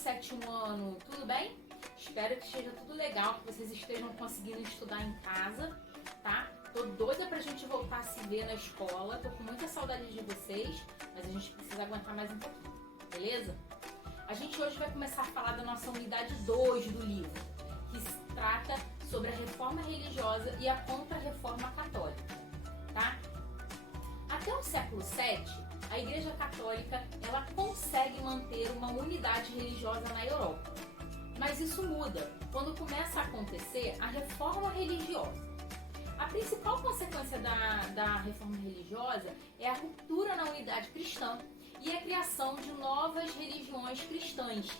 7º ano, tudo bem? Espero que esteja tudo legal, que vocês estejam conseguindo estudar em casa, tá? Tô doida pra gente voltar a se ver na escola, tô com muita saudade de vocês, mas a gente precisa aguentar mais um pouquinho, beleza? A gente hoje vai começar a falar da nossa unidade 2 do livro, que se trata sobre a reforma religiosa e a contra-reforma católica, tá? Até o século VII, a Igreja Católica ela consegue manter uma unidade religiosa na Europa. Mas isso muda quando começa a acontecer a reforma religiosa. A principal consequência da reforma religiosa é a ruptura na unidade cristã e a criação de novas religiões cristãs,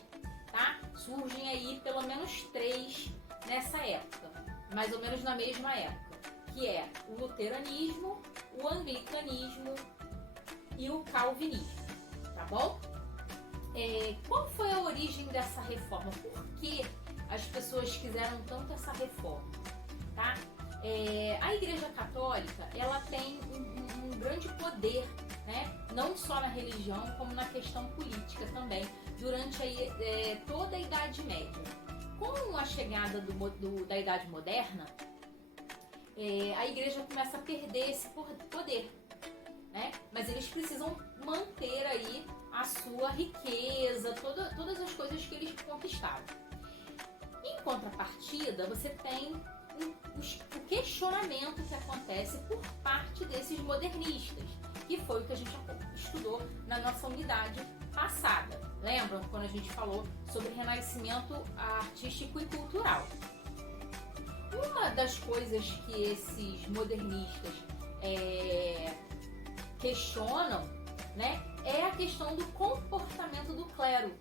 tá? Surgem aí pelo menos 3 nessa época, mais ou menos na mesma época, que é o luteranismo, o anglicanismo e o calvinismo, tá bom? Qual foi a origem dessa reforma? Por que as pessoas quiseram tanto essa reforma? Tá? A Igreja Católica ela tem um grande poder, né? Não só na religião, como na questão política também, durante toda a Idade Média. Com a chegada da Idade Moderna, a Igreja começa a perder esse poder, né? Mas eles precisam manter aí a sua riqueza, todas as coisas que eles conquistaram. Em contrapartida, você tem o questionamento que acontece por parte desses modernistas, que foi o que a gente estudou na nossa unidade passada. Lembram quando a gente falou sobre renascimento artístico e cultural? Uma das coisas que esses modernistas questionam, né, é a questão do comportamento do clero,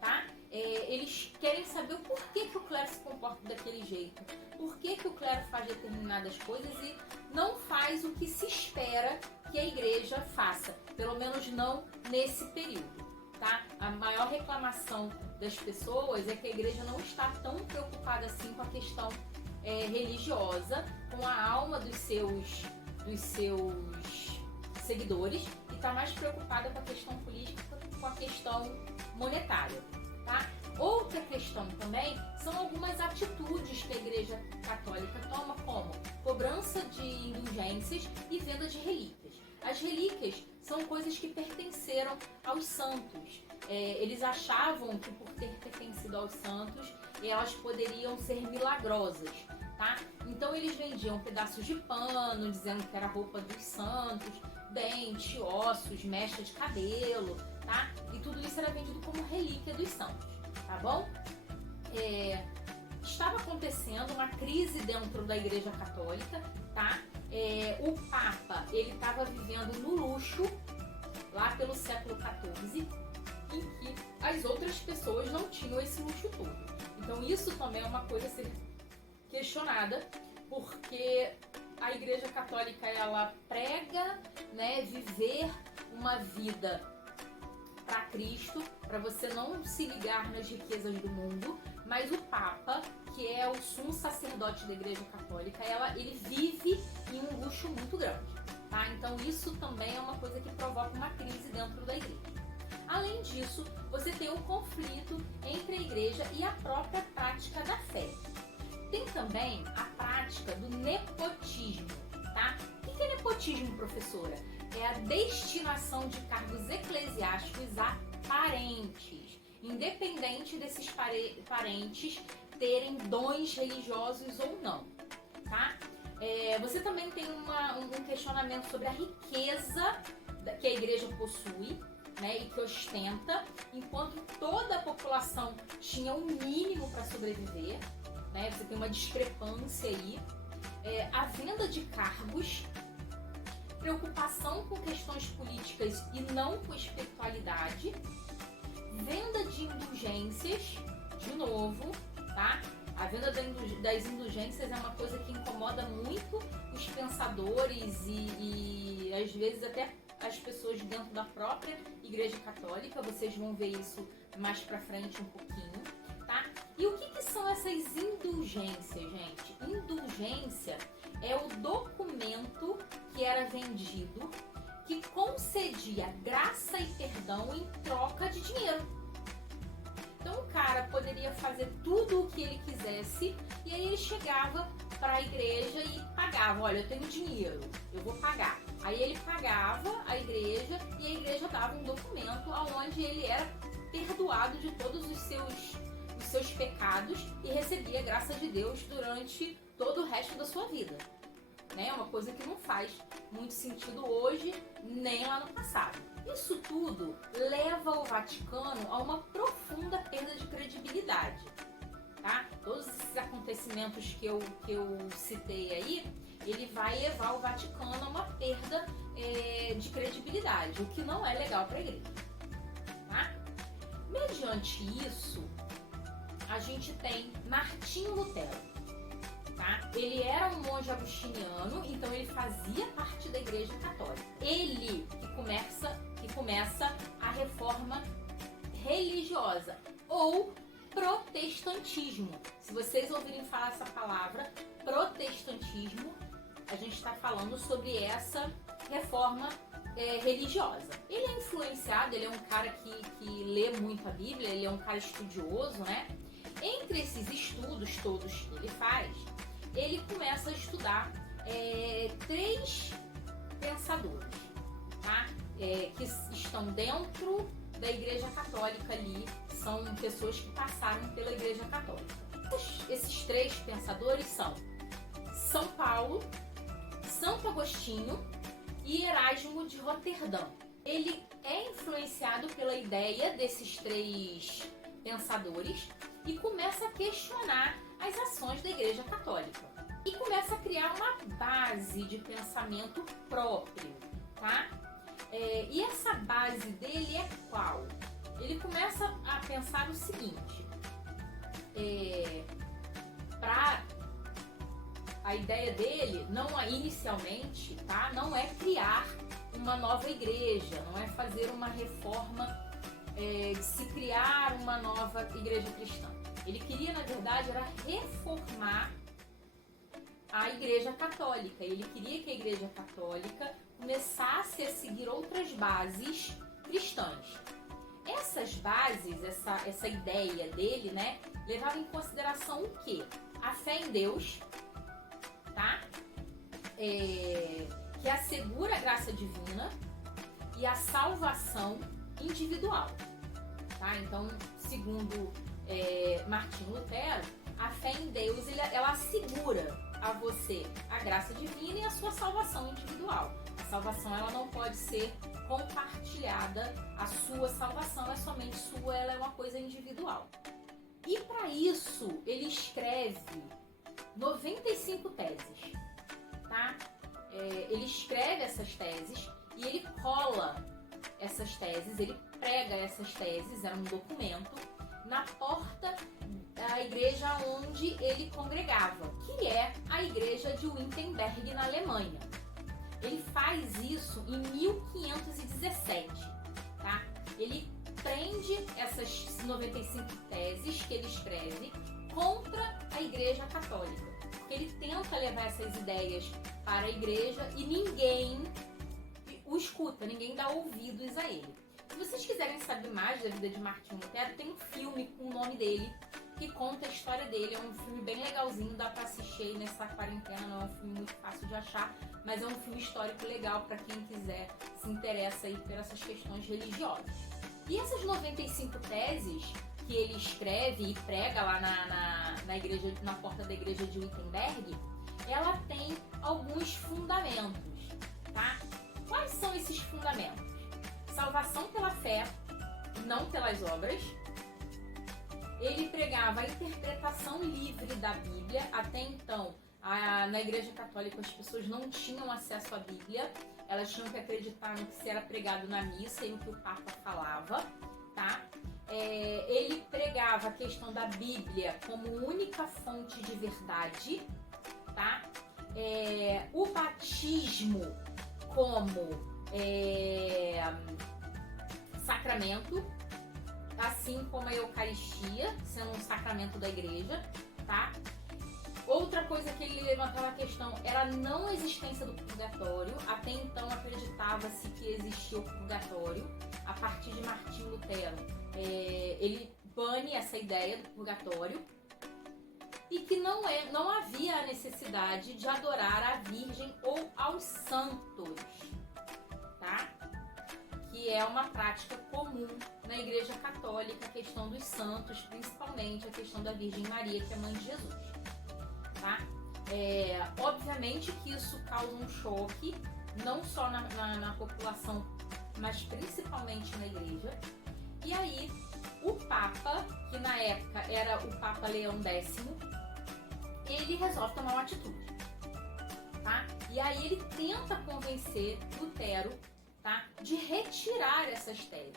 tá? Eles querem saber o porquê que o clero se comporta daquele jeito, por que o clero faz determinadas coisas e não faz o que se espera que a igreja faça, pelo menos não nesse período, tá? A maior reclamação das pessoas é que a igreja não está tão preocupada assim com a questão religiosa, com a alma dos seus seguidores, e está mais preocupada com a questão política, com a questão monetária, tá? Outra questão também são algumas atitudes que a Igreja Católica toma, como cobrança de indulgências e venda de relíquias. As relíquias são coisas que pertenceram aos santos. Eles achavam que por ter pertencido aos santos, elas poderiam ser milagrosas, tá? Então eles vendiam pedaços de pano, dizendo que era roupa dos santos, dente, ossos, mecha de cabelo, tá? E tudo isso era vendido como relíquia dos santos, tá bom? Estava acontecendo uma crise dentro da Igreja Católica, tá? O Papa, ele estava vivendo no luxo, lá pelo século XIV, em que as outras pessoas não tinham esse luxo todo. Então isso também é uma coisa a ser questionada, porque a Igreja Católica ela prega, né, viver uma vida para Cristo, para você não se ligar nas riquezas do mundo, mas o Papa, que é o sumo sacerdote da Igreja Católica, ele vive em um luxo muito grande, tá? Então isso também é uma coisa que provoca uma crise dentro da Igreja. Além disso, você tem um conflito entre a Igreja e a própria prática da fé. Tem também a prática do nepotismo, tá? O que é nepotismo, professora? É a destinação de cargos eclesiásticos a parentes, independente desses parentes terem dons religiosos ou não, tá? Você também tem um questionamento sobre a riqueza que a igreja possui, né, e que ostenta, enquanto toda a população tinha um mínimo para sobreviver, né? Você tem uma discrepância aí. A venda de cargos, preocupação com questões políticas e não com espiritualidade, venda de indulgências, de novo, tá? A venda das indulgências é uma coisa que incomoda muito os pensadores e às vezes até as pessoas dentro da própria Igreja Católica. Vocês vão ver isso mais pra frente um pouquinho, tá? E o que são essas indulgências, gente? Indulgência é o documento que era vendido que concedia graça e perdão em troca de dinheiro. poderia fazer tudo o que ele quisesse, e aí ele chegava para a igreja e pagava, olha, eu tenho dinheiro, eu vou pagar. Aí ele pagava a igreja e a igreja dava um documento onde ele era perdoado de todos os seus pecados e recebia a graça de Deus durante todo o resto da sua vida. É uma coisa que não faz muito sentido hoje, nem lá no passado. Isso tudo leva o Vaticano a uma profunda perda de credibilidade. Tá? Todos esses acontecimentos que eu citei aí, ele vai levar o Vaticano a uma perda de credibilidade, o que não é legal para a igreja. Tá? Mediante isso, a gente tem Martinho Lutero. Tá? Ele era um monge agostiniano, então ele fazia parte da Igreja Católica. Ele que começa a reforma religiosa, ou protestantismo. Se vocês ouvirem falar essa palavra, protestantismo, a gente está falando sobre essa reforma religiosa. Ele é influenciado, ele é um cara que lê muito a Bíblia, ele é um cara estudioso, né? Entre esses estudos todos que ele faz, ele começa a estudar 3 pensadores, tá? Que estão dentro da Igreja Católica ali, são pessoas que passaram pela Igreja Católica. Esses 3 pensadores são São Paulo, Santo Agostinho e Erasmo de Roterdã. Ele é influenciado pela ideia desses 3 pensadores e começa a questionar as ações da Igreja Católica e começa a criar uma base de pensamento próprio, tá? E essa base dele é qual? Ele começa a pensar o seguinte: a ideia dele inicialmente, tá? Não é criar uma nova igreja, não é fazer uma reforma de se criar uma nova igreja cristã. Ele queria, na verdade, era reformar a Igreja Católica. Ele queria que a Igreja Católica começasse a seguir outras bases cristãs. Essas bases, essa ideia dele, né, levava em consideração o quê? A fé em Deus, tá? Que assegura a graça divina e a salvação individual, tá? Então, segundo Martinho Lutero, a fé em Deus ela assegura a você a graça divina e a sua salvação individual. A salvação ela não pode ser compartilhada, a sua salvação é somente sua, ela é uma coisa individual. E para isso ele escreve 95 teses, tá? Ele escreve essas teses e ele cola essas teses, ele prega essas teses, é um documento, na porta da igreja onde ele congregava, que é a igreja de Wittenberg, na Alemanha. Ele faz isso em 1517, tá? Ele prende essas 95 teses que ele escreve contra a Igreja Católica, porque ele tenta levar essas ideias para a igreja e ninguém o escuta, ninguém dá ouvidos a ele. Se vocês quiserem saber mais da vida de Martinho Lutero, tem um filme com o nome dele, que conta a história dele. É um filme bem legalzinho, dá pra assistir aí nessa quarentena, não é um filme muito fácil de achar, mas é um filme histórico legal pra quem quiser, se interessa aí por essas questões religiosas. E essas 95 teses que ele escreve e prega lá na igreja, na porta da igreja de Wittenberg, ela tem alguns fundamentos, tá? Quais são esses fundamentos? Salvação pela fé, não pelas obras. Ele pregava a interpretação livre da Bíblia. Até então, na Igreja Católica, as pessoas não tinham acesso à Bíblia. Elas tinham que acreditar no que se era pregado na missa e no que o Papa falava, tá? Ele pregava a questão da Bíblia como única fonte de verdade, tá? O batismo como sacramento, assim como a Eucaristia, sendo um sacramento da igreja, tá? Outra coisa que ele levantava a questão era a não existência do purgatório. Até então acreditava-se que existia o purgatório. A partir de Martinho Lutero, ele bane essa ideia do purgatório e que não havia a necessidade de adorar a Virgem ou aos santos, tá? Que é uma prática comum na Igreja Católica, a questão dos santos, principalmente a questão da Virgem Maria, que é mãe de Jesus, tá? Obviamente que isso causa um choque, não só na população, mas principalmente na Igreja. E aí, o Papa, que na época era o Papa Leão X, ele resolve tomar uma atitude, tá? E aí ele tenta convencer Lutero, tá, de retirar essas teses,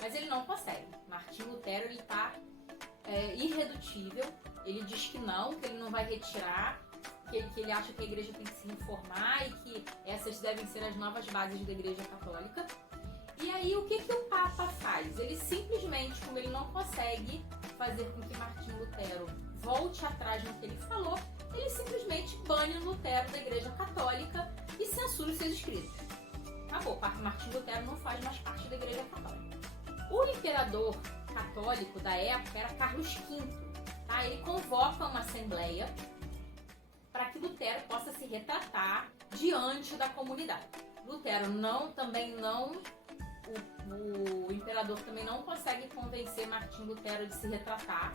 mas ele não consegue. Martinho Lutero, ele tá irredutível, ele diz que ele não vai retirar, que ele acha que a igreja tem que se reformar e que essas devem ser as novas bases da Igreja Católica. E aí o que o Papa faz? Ele simplesmente, como ele não consegue fazer com que Martinho Lutero volte atrás no que ele falou, ele simplesmente bane o Lutero da Igreja Católica e censura os seus escritos. Acabou, Martinho Lutero não faz mais parte da Igreja Católica. O imperador católico da época era Carlos V, tá? Ele convoca uma assembleia para que Lutero possa se retratar diante da comunidade. Lutero o imperador também não consegue convencer Martinho Lutero de se retratar.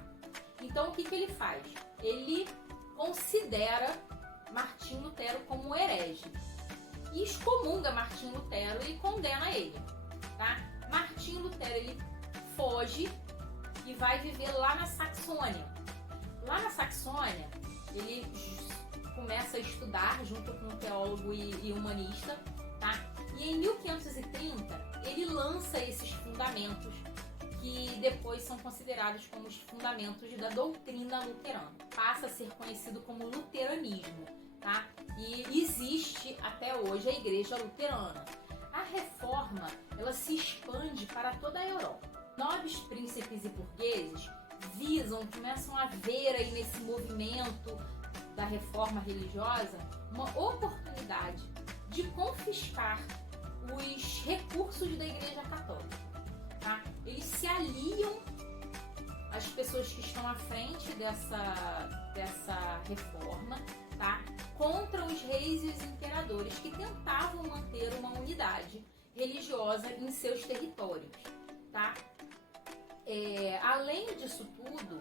Então o que ele faz? Ele considera Martinho Lutero como herege e excomunga Martinho Lutero e condena ele, tá? Martinho Lutero, ele foge e vai viver lá na Saxônia. Lá na Saxônia, ele começa a estudar junto com um teólogo e humanista, tá? E em 1530, ele lança esses fundamentos que depois são considerados como os fundamentos da doutrina luterana. Passa a ser conhecido como luteranismo, tá? E existe até hoje a Igreja Luterana. A reforma, ela se expande para toda a Europa. Nobres príncipes e burgueses começam a ver aí nesse movimento da reforma religiosa uma oportunidade de confiscar os recursos da Igreja Católica, tá? Eles se aliam às pessoas que estão à frente dessa reforma, tá? Contra os reis e os imperadores que tentavam manter uma unidade religiosa em seus territórios, tá? Além disso tudo,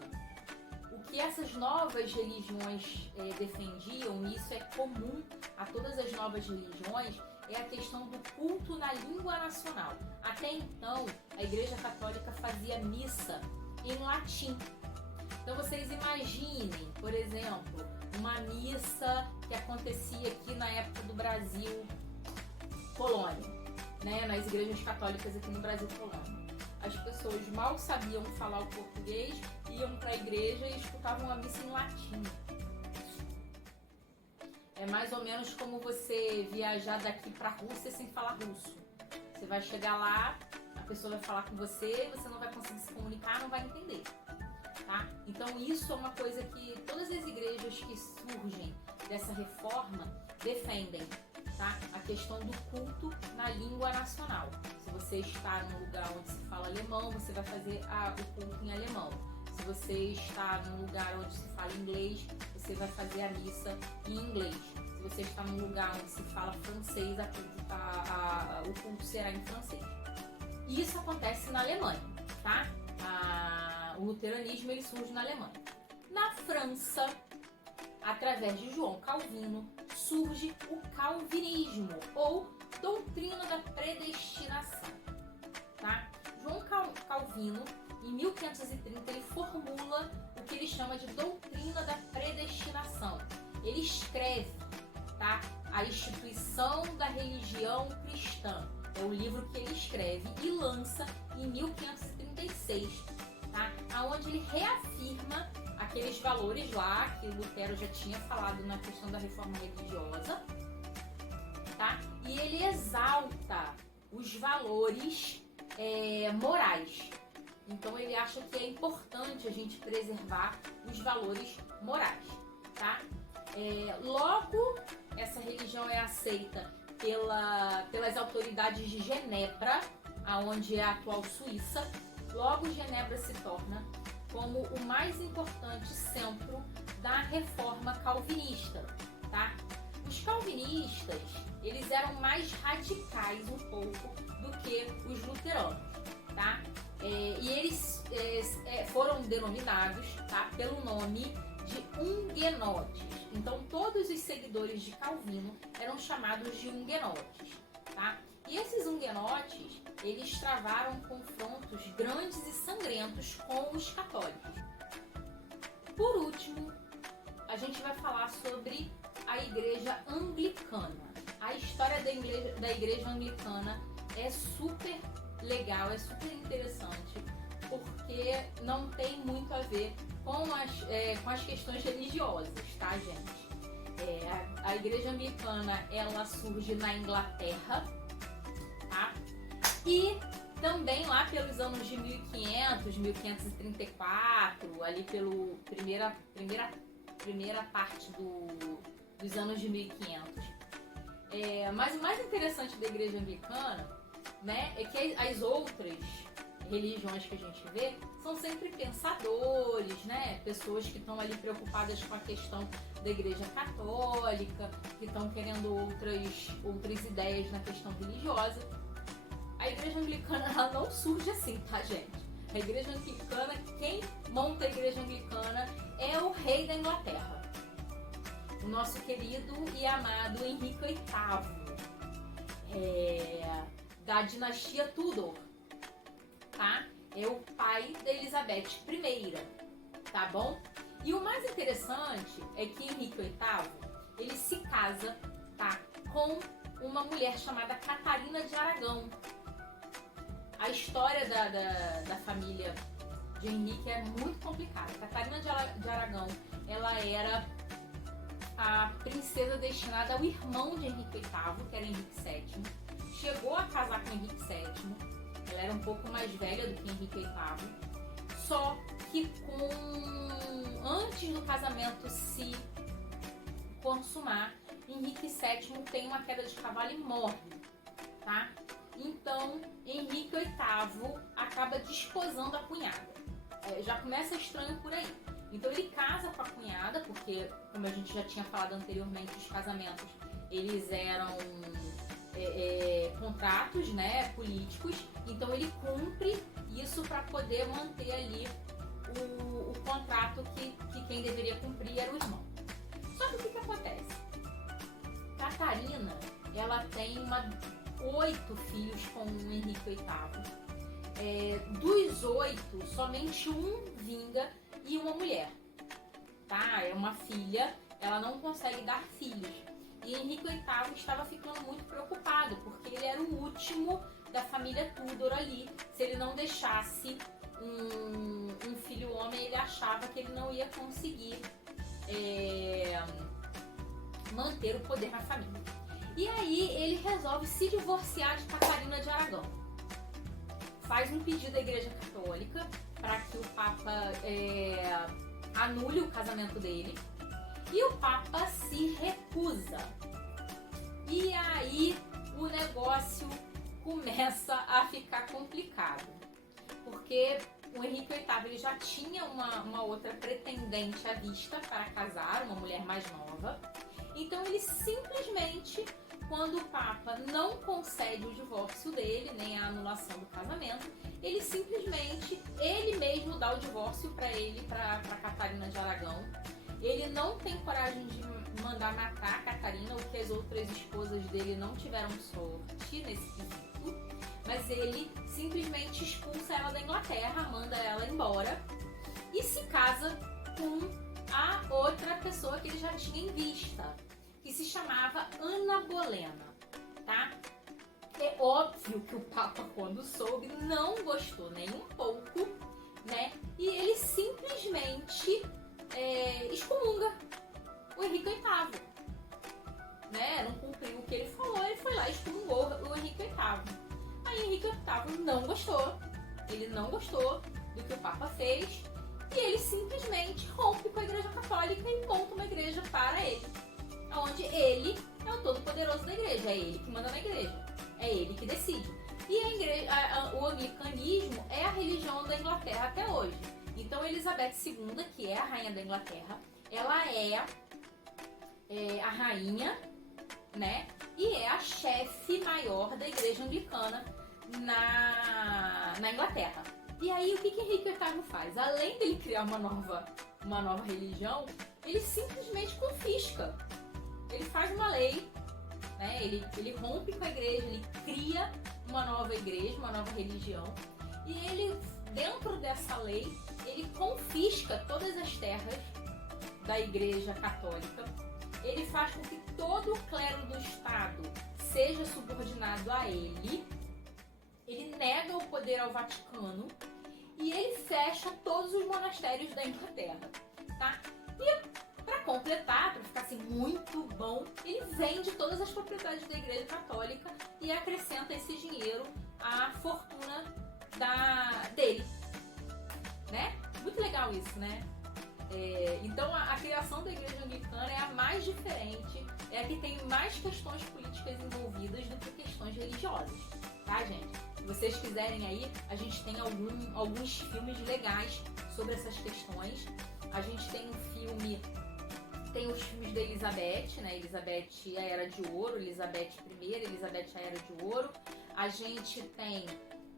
o que essas novas religiões defendiam, e isso é comum a todas as novas religiões, é a questão do culto na língua nacional. Até então, a Igreja Católica fazia missa em latim. Então vocês imaginem, por exemplo, uma missa que acontecia aqui na época do Brasil colônia, né? Nas igrejas católicas aqui no Brasil colônia. As pessoas mal sabiam falar o português, iam para a igreja e escutavam a missa em latim. É mais ou menos como você viajar daqui para a Rússia sem falar russo. Você vai chegar lá, a pessoa vai falar com você, você não vai conseguir se comunicar, não vai entender, tá? Então isso é uma coisa que todas as igrejas que surgem dessa reforma defendem, tá? A questão do culto na língua nacional. Se você está num lugar onde se fala alemão, você vai fazer o culto em alemão. Se você está num lugar onde se fala inglês, você vai fazer a missa em inglês. Se você está num lugar onde se fala francês, o culto será em francês. E isso acontece na Alemanha, tá? O luteranismo, ele surge na Alemanha. Na França, através de João Calvino, surge o calvinismo, ou doutrina da predestinação, tá? João Calvino, em 1530, ele formula o que ele chama de doutrina da predestinação. Ele escreve, tá, a instituição da religião cristã. É o livro que ele escreve e lança em 1536, tá? Onde ele reafirma aqueles valores lá que Lutero já tinha falado na questão da reforma religiosa, tá? E ele exalta os valores morais. Então ele acha que é importante a gente preservar os valores morais, tá? Logo, essa religião é aceita pelas autoridades de Genebra, aonde é a atual Suíça. logo Genebra se torna como o mais importante centro da reforma calvinista, tá? Os calvinistas, eles eram mais radicais um pouco do que os luteranos, tá? E eles foram denominados, tá, pelo nome de huguenotes. Então, todos os seguidores de Calvino eram chamados de huguenotes, tá? E esses huguenotes, eles travaram confrontos grandes e sangrentos com os católicos. Por último, a gente vai falar sobre a Igreja Anglicana. A história da Igreja Anglicana é super legal, é super interessante, porque não tem muito a ver com as questões religiosas, tá, gente? A Igreja Anglicana, ela surge na Inglaterra, tá? E também lá pelos anos de 1500, 1534, ali pelo primeira parte dos anos de 1500. Mas o mais interessante da Igreja Anglicana, né, é que as outras religiões que a gente vê são sempre pensadores, né, pessoas que estão ali preocupadas com a questão da Igreja Católica, que estão querendo outras ideias na questão religiosa. A Igreja Anglicana, ela não surge assim, tá, gente? A Igreja Anglicana, quem monta a Igreja Anglicana é o rei da Inglaterra, o nosso querido e amado Henrique VIII, da dinastia Tudor, tá? É o pai da Elizabeth I, tá bom? E o mais interessante é que Henrique VIII, ele se casa, tá, com uma mulher chamada Catarina de Aragão. A história da família de Henrique é muito complicada. Catarina de Aragão, ela era a princesa destinada ao irmão de Henrique VIII, que era Henrique VII. Chegou a casar com Henrique VII, ela era um pouco mais velha do que Henrique VIII, só que antes do casamento se consumar, Henrique VII tem uma queda de cavalo e morre, tá? Então, Henrique VIII acaba desposando a cunhada. Já começa estranho por aí. Então, ele casa com a cunhada, porque, como a gente já tinha falado anteriormente, os casamentos, eles eram contratos, né, políticos. Então, ele cumpre isso para poder manter ali o contrato que quem deveria cumprir era o irmão. Só que o que acontece? Catarina, ela tem 8 filhos com o Henrique VIII. Dos 8, somente um vinga e uma mulher, tá? É uma filha, ela não consegue dar filhos. E Henrique VIII estava ficando muito preocupado, porque ele era o último da família Tudor ali. Se ele não deixasse um filho homem, ele achava que ele não ia conseguir manter o poder na família. E aí ele resolve se divorciar de Catarina de Aragão. Faz um pedido à Igreja Católica para que o Papa anule o casamento dele. E o Papa se recusa. E aí o negócio começa a ficar complicado. Porque o Henrique VIII ele já tinha uma outra pretendente à vista para casar, uma mulher mais nova. Então ele simplesmente, quando o Papa não concede o divórcio dele, nem a anulação do casamento, ele simplesmente, ele mesmo dá o divórcio para ele, para Catarina de Aragão. Ele não tem coragem de mandar matar a Catarina, o que as outras esposas dele não tiveram sorte nesse quesito, mas ele simplesmente expulsa ela da Inglaterra, manda ela embora e se casa com a outra pessoa que ele já tinha em vista, que se chamava Ana Bolena, tá? É óbvio que o Papa, quando soube, não gostou nem um pouco, né? E ele simplesmente excomunga o Henrique VIII, né? Não cumpriu o que ele falou, ele foi lá e excomungou o Henrique VIII. Aí Henrique VIII não gostou, ele não gostou do que o Papa fez e ele simplesmente rompe com a Igreja Católica e monta uma igreja para ele, onde ele é o todo-poderoso da igreja, é ele que manda na igreja, é ele que decide. E o anglicanismo é a religião da Inglaterra até hoje. Então Elizabeth II, que é a rainha da Inglaterra, ela é a rainha, né? E é a chefe maior da igreja anglicana na Inglaterra. E aí o que Henrique VIII faz? Além dele criar uma nova religião, ele simplesmente confisca. Ele faz uma lei, né? Ele rompe com a igreja, ele cria uma nova igreja, uma nova religião. E ele, dentro dessa lei, ele confisca todas as terras da igreja católica. Ele faz com que todo o clero do Estado seja subordinado a ele. Ele nega o poder ao Vaticano e ele fecha todos os monastérios da Inglaterra, tá? E para completar, para ficar assim muito bom, ele vende todas as propriedades da Igreja Católica e acrescenta esse dinheiro à fortuna dele, né? Muito legal isso, né? Então a criação da Igreja Anglicana é a mais diferente, é a que tem mais questões políticas envolvidas do que questões religiosas, tá, gente? Se vocês quiserem aí, a gente tem alguns filmes legais sobre essas questões. A gente tem tem os filmes da Elizabeth, né? Elizabeth a Era de Ouro, Elizabeth I, Elizabeth a Era de Ouro. A gente tem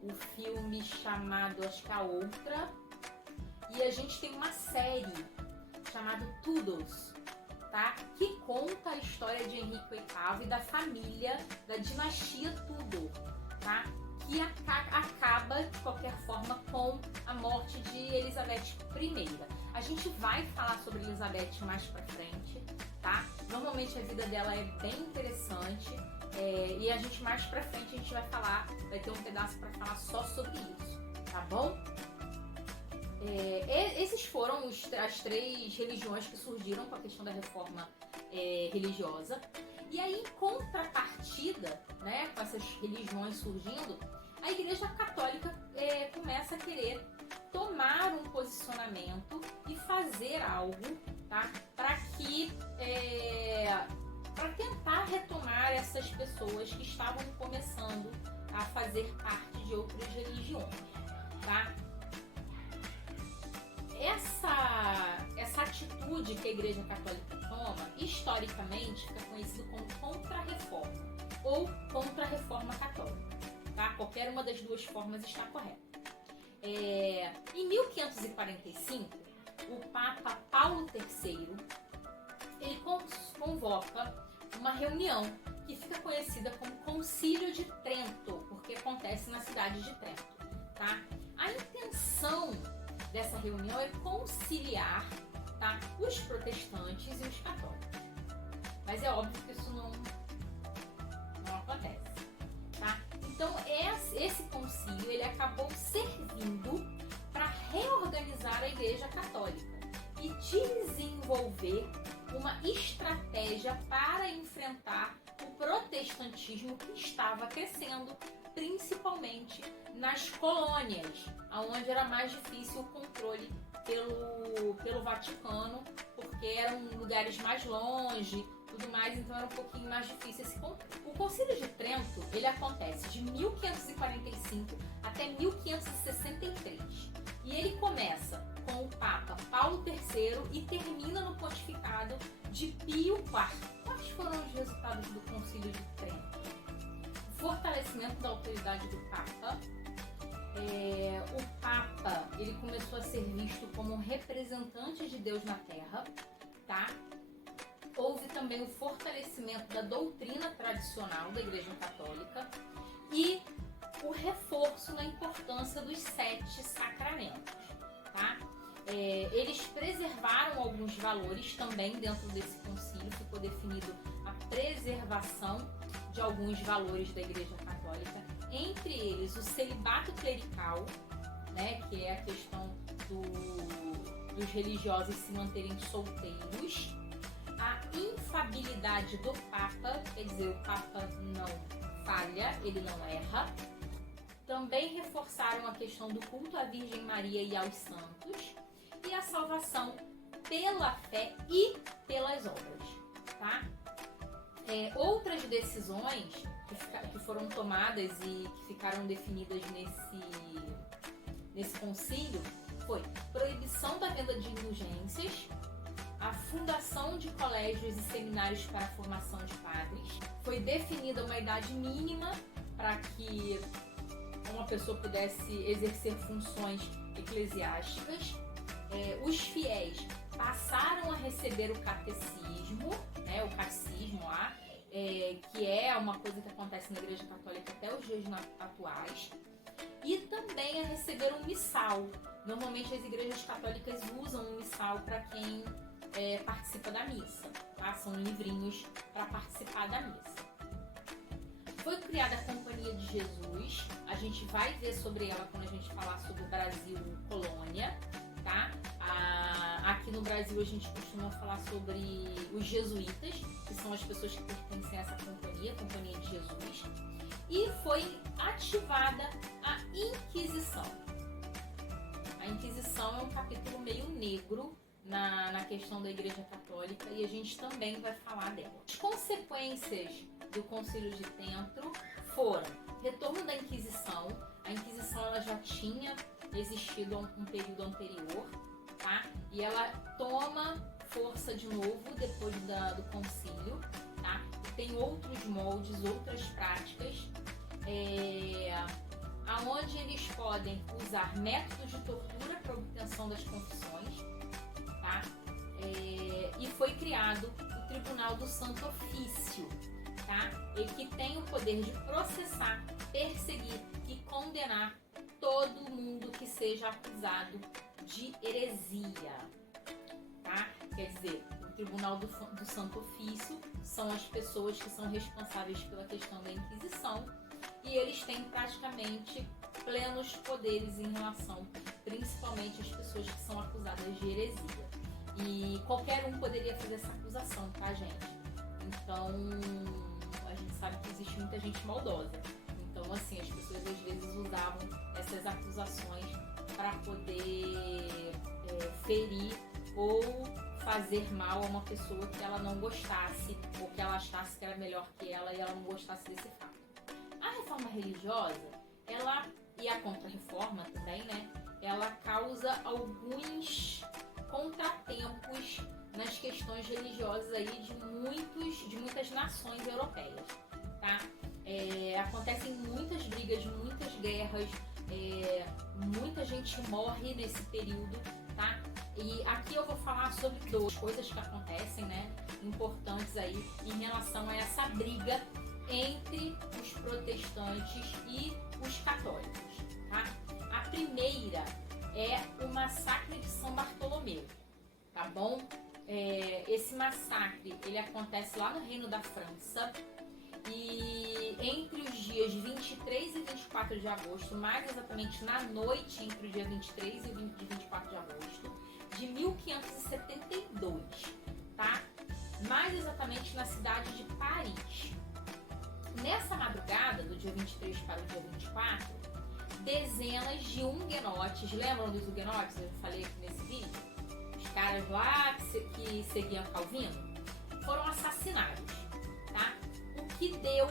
o filme chamado, acho que a Outra. E a gente tem uma série chamada Tudors, tá? Que conta a história de Henrique VIII e da família, da dinastia Tudor, tá? Que acaba, de qualquer forma, com a morte de Elizabeth I. A gente vai falar sobre Elizabeth mais pra frente, tá? Normalmente a vida dela é bem interessante, e a gente mais pra frente a gente vai ter um pedaço pra falar só sobre isso, tá bom? Esses foram as três religiões que surgiram com a questão da reforma religiosa. E aí, em contrapartida, né, com essas religiões surgindo, a Igreja Católica começa a querer tomar um posicionamento e fazer algo, tá, para tentar retomar essas pessoas que estavam começando a fazer parte de outras religiões, tá? Essa atitude que a Igreja Católica toma, historicamente, fica conhecido como Contra-Reforma ou Contra-Reforma Católica, tá? Qualquer uma das duas formas está correta. Em 1545, o Papa Paulo III ele convoca uma reunião que fica conhecida como Concílio de Trento, porque acontece na cidade de Trento, tá? A intenção dessa reunião é conciliar, tá, os protestantes e os católicos. Mas é óbvio que isso não acontece, tá? Então esse concílio ele acabou servindo para reorganizar a Igreja Católica e desenvolver uma estratégia para enfrentar o protestantismo que estava crescendo, principalmente nas colônias, onde era mais difícil o controle pelo Vaticano, porque eram lugares mais longe, tudo mais, então era um pouquinho mais difícil esse controle. O Concílio de Trento, ele acontece de 1545 até 1563, e ele começa com o Papa Paulo III e termina no pontificado de Pio IV. Quais foram os resultados do Concílio de Trento? Fortalecimento da autoridade do Papa. O Papa ele começou a ser visto como um representante de Deus na Terra, tá? Houve também o fortalecimento da doutrina tradicional da Igreja Católica e o reforço na importância dos 7 sacramentos, tá? Eles preservaram alguns valores também dentro desse concílio, ficou definido a preservação de alguns valores da Igreja Católica, entre eles o celibato clerical, né, que é a questão dos religiosos se manterem solteiros, a infabilidade do Papa, quer dizer, o Papa não falha, ele não erra. Também reforçaram a questão do culto à Virgem Maria e aos santos e a salvação pela fé e pelas obras, tá? Outras decisões que foram tomadas e que ficaram definidas nesse concílio foi proibição da venda de indulgências, a fundação de colégios e seminários para a formação de padres, foi definida uma idade mínima para que uma pessoa pudesse exercer funções eclesiásticas, os fiéis passaram a receber o catecismo, né, o catecismo lá, que é uma coisa que acontece na Igreja Católica até os dias atuais, e também a receber um missal. Normalmente as igrejas católicas usam um missal para quem participa da missa, tá? São livrinhos para participar da missa. Foi criada a Companhia de Jesus, a gente vai ver sobre ela quando a gente falar sobre o Brasil colônia, tá? Aqui no Brasil a gente costuma falar sobre os jesuítas, que são as pessoas que pertencem a essa companhia, Companhia de Jesus, e foi ativada a Inquisição. A Inquisição é um capítulo meio negro na questão da Igreja Católica e a gente também vai falar dela. As consequências do Concílio de Trento foram retorno da Inquisição. A Inquisição ela já tinha existido um período anterior, tá? E ela toma força de novo depois do concílio, tá? E tem outros moldes, outras práticas, aonde eles podem usar métodos de tortura para obtenção das confissões, tá? E foi criado o Tribunal do Santo Ofício, tá? Ele que tem o poder de processar, perseguir e condenar todo mundo que seja acusado de heresia, tá? Quer dizer, o Tribunal do Santo Ofício são as pessoas que são responsáveis pela questão da Inquisição e eles têm praticamente plenos poderes em relação, principalmente às pessoas que são acusadas de heresia. E qualquer um poderia fazer essa acusação, tá, gente? Então, a gente sabe que existe muita gente maldosa. Então, assim, as pessoas às vezes usavam essas acusações para poder ferir ou fazer mal a uma pessoa que ela não gostasse ou que ela achasse que era melhor que ela e ela não gostasse desse fato. A reforma religiosa, e a contra-reforma também, né? Ela causa alguns contratempos nas questões religiosas aí de muitas nações europeias, tá? Acontecem muitas brigas, muitas guerras, muita gente morre nesse período, tá? E aqui eu vou falar sobre duas coisas que acontecem, né, importantes aí em relação a essa briga entre os protestantes e os católicos, tá? A primeira é o massacre de São Bartolomeu, tá bom? Esse massacre, ele acontece lá no Reino da França e entre os dias 23 e 24 de agosto, mais exatamente na noite entre o dia 23 e 24 de agosto de 1572, tá? Mais exatamente na cidade de Paris. Nessa madrugada, do dia 23 para o dia 24, dezenas de huguenotes, lembram dos huguenotes? Eu falei aqui nesse vídeo? Os caras lá que seguiam Calvino, foram assassinados, tá? O que deu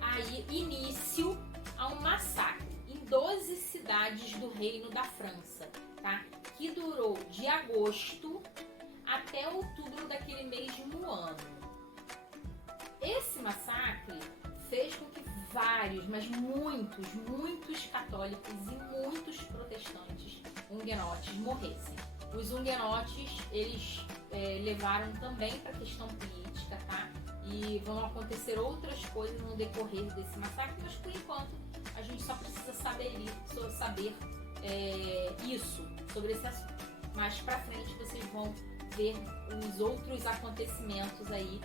aí início a um massacre em 12 cidades do Reino da França, tá? Que durou de agosto até outubro daquele mesmo ano. Esse massacre fez com que vários, mas muitos católicos e muitos protestantes huguenotes morressem. Os huguenotes, eles levaram também para a questão política, tá? E vão acontecer outras coisas no decorrer desse massacre, mas por enquanto a gente só precisa saber isso, sobre esse assunto. Mais pra frente vocês vão ver os outros acontecimentos aí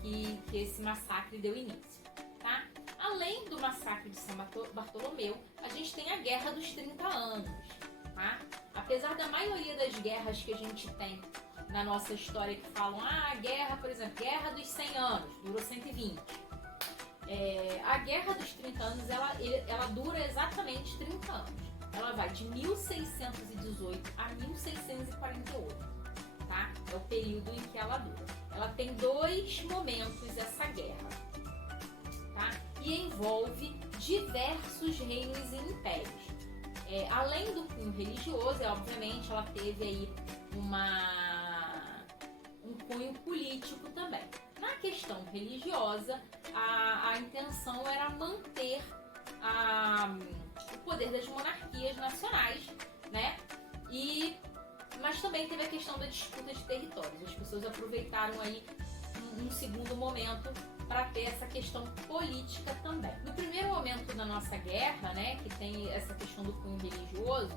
que esse massacre deu início, tá? Além do massacre de São Bartolomeu, a gente tem a Guerra dos 30 anos, tá? Apesar da maioria das guerras que a gente tem na nossa história que falam, a guerra, por exemplo, Guerra dos 100 anos, durou 120. A Guerra dos 30 anos, ela dura exatamente 30 anos. Ela vai de 1618 a 1648, tá? É o período em que ela dura. Ela tem 2 momentos, essa guerra, tá? E envolve diversos reinos e impérios. Além do cunho religioso, obviamente, ela teve aí um cunho político também. Na questão religiosa, a intenção era manter o poder das monarquias nacionais, né? Mas também teve a questão da disputa de territórios. As pessoas aproveitaram aí um segundo momento para ter essa questão política também. No primeiro momento da nossa guerra, né, que tem essa questão do cunho religioso,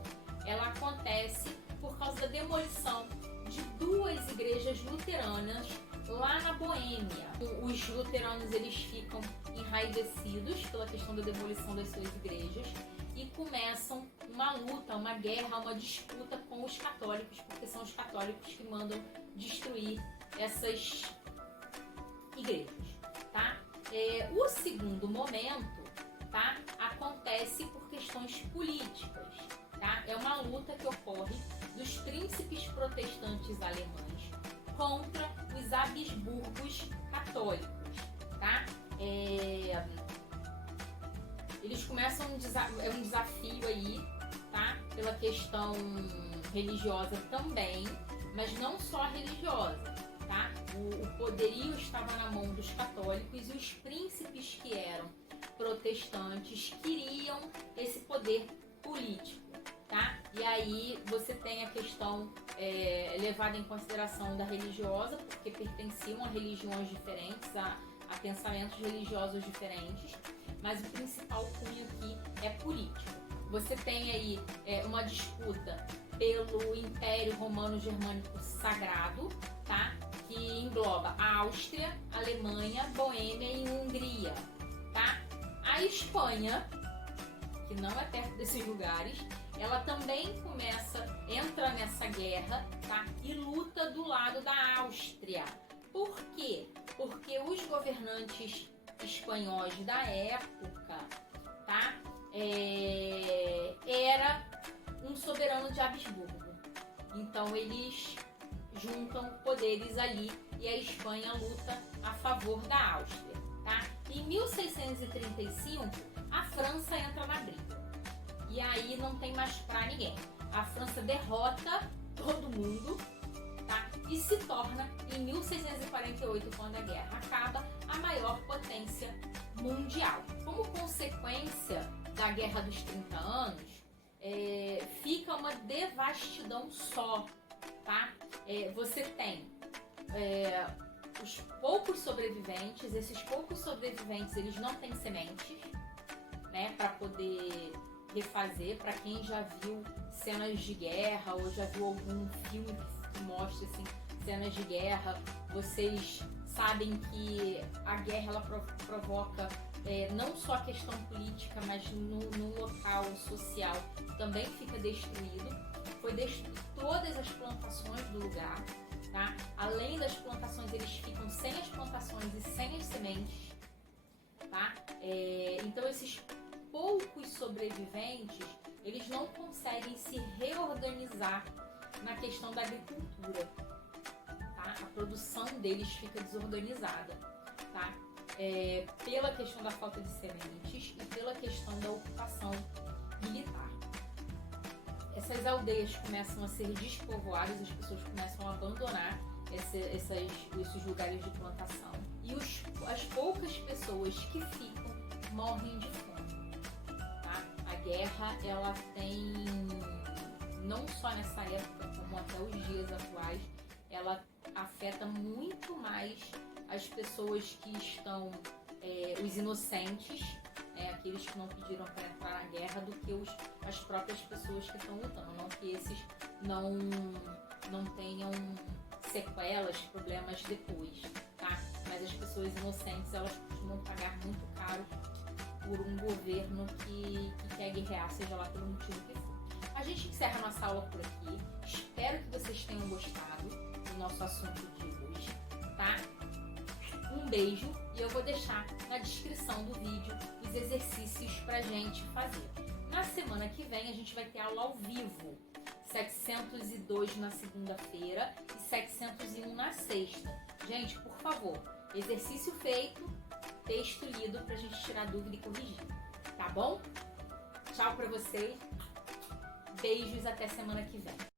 ela acontece por causa da demolição de 2 igrejas luteranas lá na Boêmia. Os luteranos, eles ficam enraivecidos pela questão da demolição das suas igrejas e começam uma luta, uma guerra, uma disputa com os católicos, porque são os católicos que mandam destruir essas igrejas, tá? O segundo momento, tá, acontece por questões políticas, tá? É uma luta que ocorre dos príncipes protestantes alemães contra os Habsburgos católicos, tá? Eles começam um desafio aí, tá? Pela questão religiosa também, mas não só religiosa, tá? O poderio estava na mão dos católicos e os príncipes que eram protestantes queriam esse poder político, tá? E aí você tem a questão levada em consideração da religiosa, porque pertenciam a religiões diferentes, a pensamentos religiosos diferentes, mas o principal cunho aqui é político. Você tem aí uma disputa pelo Império Romano Germânico Sagrado, tá? Que engloba a Áustria, Alemanha, Boêmia e Hungria, tá? A Espanha, que não é perto desses lugares, ela também entra nessa guerra, tá? E luta do lado da Áustria. Por quê? Porque os governantes espanhóis da época, tá? Era um soberano de Habsburgo. Então eles juntam poderes ali e a Espanha luta a favor da Áustria, tá? Em 1635, a França entra na briga. E aí não tem mais pra ninguém. A França derrota todo mundo, tá? E se torna, em 1648, quando a guerra acaba, a maior potência mundial. Como consequência da Guerra dos 30 anos, fica uma devastidão só, tá? Você tem os poucos sobreviventes. Esses poucos sobreviventes, eles não têm sementes, né, para poder refazer. Para quem já viu cenas de guerra ou já viu algum filme que mostre assim, cenas de guerra, vocês sabem que a guerra ela provoca não só a questão política, mas no local social também fica destruído. Foi destruído todas as plantações do lugar, tá? Além das plantações, eles ficam sem as plantações e sem as sementes, tá? Então esses poucos sobreviventes, eles não conseguem se reorganizar na questão da agricultura, tá? A produção deles fica desorganizada, tá? Pela questão da falta de sementes e pela questão da ocupação militar. Essas aldeias começam a ser despovoadas, as pessoas começam a abandonar esses lugares de plantação. E as poucas pessoas que ficam morrem de fome, tá? A guerra, ela tem, não só nessa época, como até os dias atuais, ela afeta muito mais as pessoas que estão, os inocentes, aqueles que não pediram para entrar na guerra, do que as próprias pessoas que estão lutando. Não que esses não tenham sequelas, problemas depois, tá? Mas as pessoas inocentes, elas costumam pagar muito caro por um governo que quer guerrear, seja lá pelo motivo que for. A gente encerra nossa aula por aqui. Espero que vocês tenham gostado do nosso assunto de hoje, tá? Um beijo, e eu vou deixar na descrição do vídeo os exercícios pra gente fazer. Na semana que vem a gente vai ter aula ao vivo, 702 na segunda-feira e 701 na sexta. Gente, por favor, exercício feito, texto lido pra gente tirar dúvida e corrigir. Tá bom? Tchau pra vocês. Beijos, até semana que vem.